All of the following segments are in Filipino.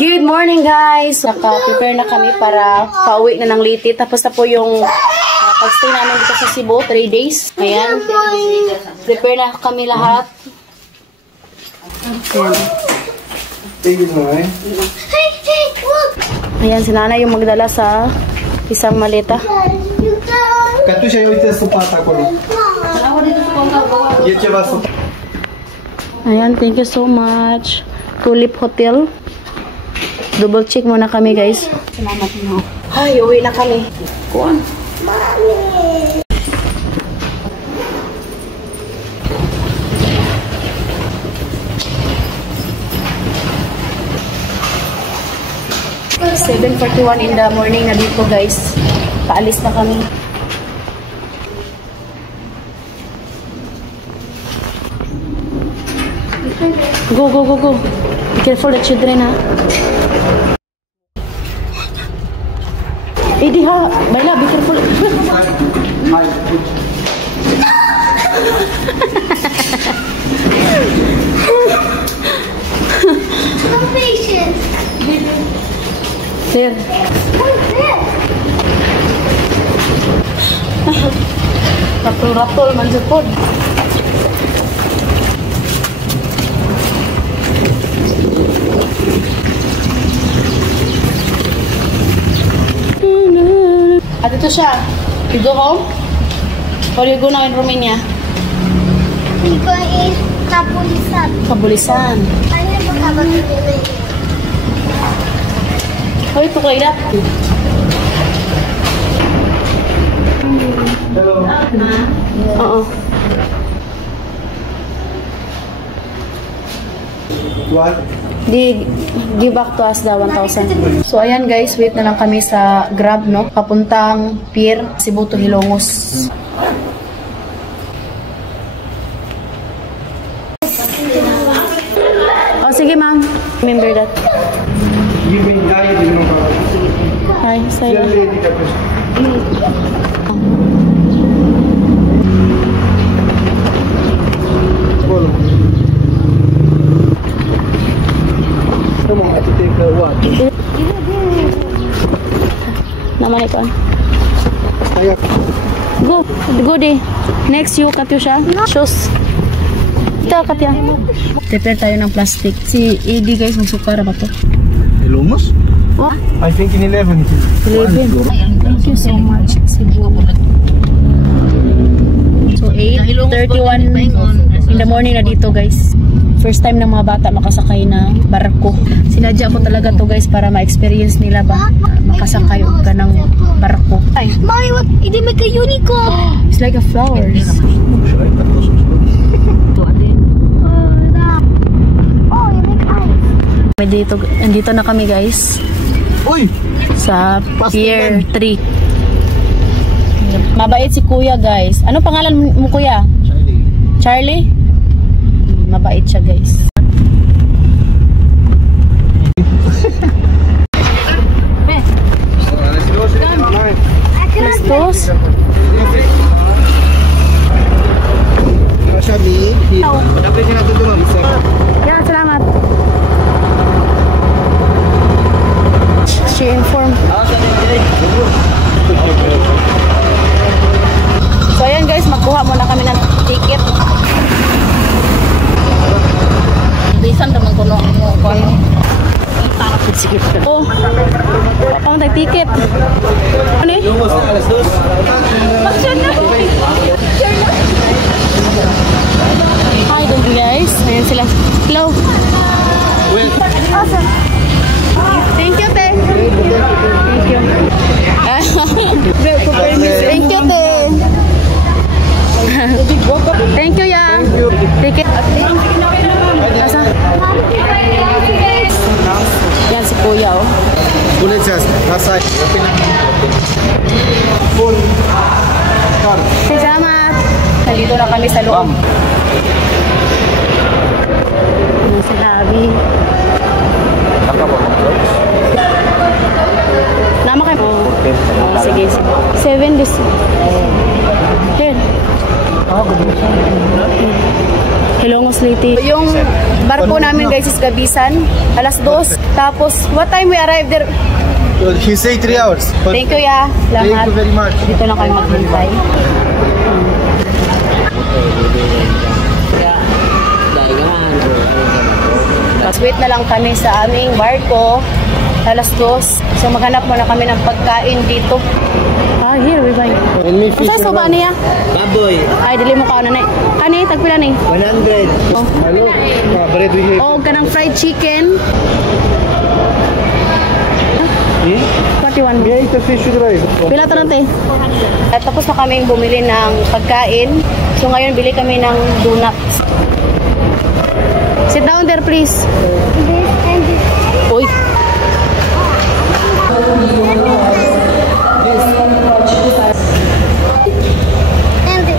Good morning guys! Naka-prepare na kami para pauwi na ng Leyte. Tapos na po yung pag-stay namin dito sa Cebu, 3 days. Ayan. Prepare na kami lahat. Ayan. Ayan, si Nana yung magdala sa isang maleta. Kato siya yung ito sa pata ko. Ayan, thank you so much. Tulip Hotel. Double check muna kami guys. Salamat mo. Ay, uwi na kami. Kuan. Mami. (7:41 in the morning na dito guys. Paalis na kami. Go, go, go, go. Be careful the children, ha? Edi, ha? Baila, be careful. No patience. There. What's this? Ratol-ratol, manjupod. At ito siya. You go home? Or you go now in Romania? We go in Kabulisan. Kabulisan. Ano ba Kabulisan? Oh, ito kayo na. Hello. Oo. What? Give back to us the 1,000. So, ayan guys, wait na lang kami sa Grab, no? Papuntang Pier, Cebu to Hilongos. Oh, sige ma'am. Remember that. Give me light, you know. Hi, sa'yo. Naman ito. Go. Go di. Next you, Katyusha. Shoes. Ito, Katya. Prepare tayo ng plastic. Si Eddie guys, magsukara ba ito? Ilumos? Oh. I think in 11. 11. Thank you so much. So 8:31 in the morning na dito guys. First time ng mga bata makasakay ng barko. Sinadya ko talaga to guys para ma-experience nila ba makasakay ka ng barko. Ay, Mommy, what? Hindi may ka-unicorn. it's like a flowers. Oh, you like eyes. Andito na kami guys. Uy! Sa Pier 3. Mabait si kuya guys. Ano pangalan mo kuya? Charlie? Mabait siya guys. Listos? Yan, salamat. She informed. So ayan guys, magkuha muna kami ng ticket. Bisan naman ko no. Oh, pang tag ticket. Ano eh? Hi guys, ayan sila. Hello. Awesome. Thank you, te. Thank you. Thank you, te. Thank you, ya. Ticket. Asa? Yan si kuya, oh. Bulit siya, nasa full car. Salamat. Nandito na kami sa loob. Ano si Abby? Nama kayo? Oh, sige, sige. 7 this. Here. facility. Yung barko namin guys is gabisan, alas 2. Tapos, what time we arrived there? He say 3 hours. But Thank you, ya. thank Salamat. you very much. Dito na kayo maghintay. Wait na lang kami sa aming barko. Alas 2. So maghanap muna kami ng pagkain dito. Ah, here we buy. And me fish. Sa soba niya? Baboy, Ay, dili mo ka na. Kani, tagpila ni. 100. Oh. Hello. Bread we have. Oh, kanang fried chicken. Hmm? 41. Me eat the fish with rice. Pila to nante? At tapos na kaming bumili ng pagkain. So ngayon bili kami ng donuts. Sit down there please. This and this. Uy. And this.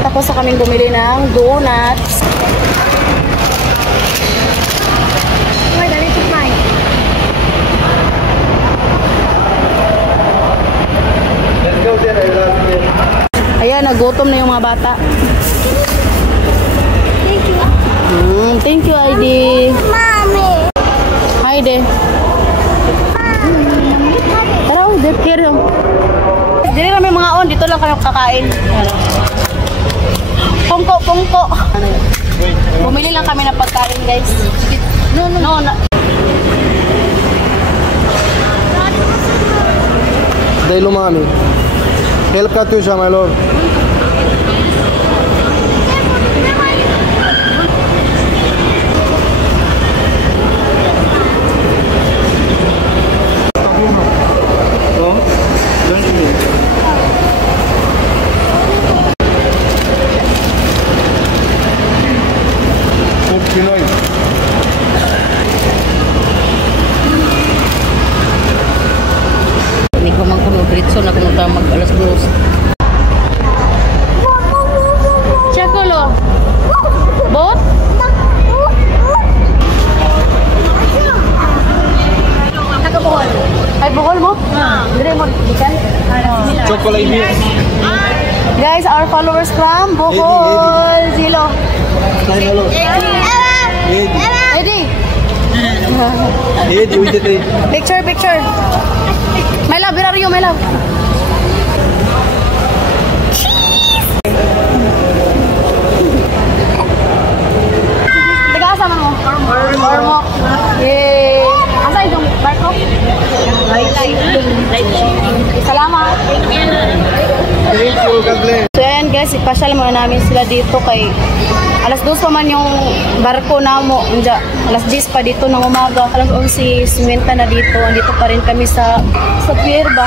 Tapos na kaming bumili ng donuts. Wait, I need to find. Let's go there. I love it. Ayan, nagutom na yung mga bata. Thank you. Thank you, Heidi. Mommy. Heidi. Tara, here yung. Dili namin mga on, dito lang kami kakain. Pungko. Bumili lang kami ng pagkain, guys. No. Dahil mami. Help Katusha, my lord. Pinoy. Hindi ko man kung britso na kung mag-alas 2. Chakolo. Bot? Taga Bohol. Ay, Bohol mo? Dire mo, ikan? Chocolate milk. Guys, our followers from Bohol. Zilo. Hi, hello. Eddie. Eat with the Picture. My love, where are you, my love? Taga asama mo? Ormoc. Yay! Asa itong barko? Salamat. Thank you, God bless. So ayan guys, ipasyal muna namin sila dito kay alas 2 pa man yung barko na mo. Alas 10 pa dito ng umaga. Alas 11, simenta na dito. Andito pa rin kami sa pier ba?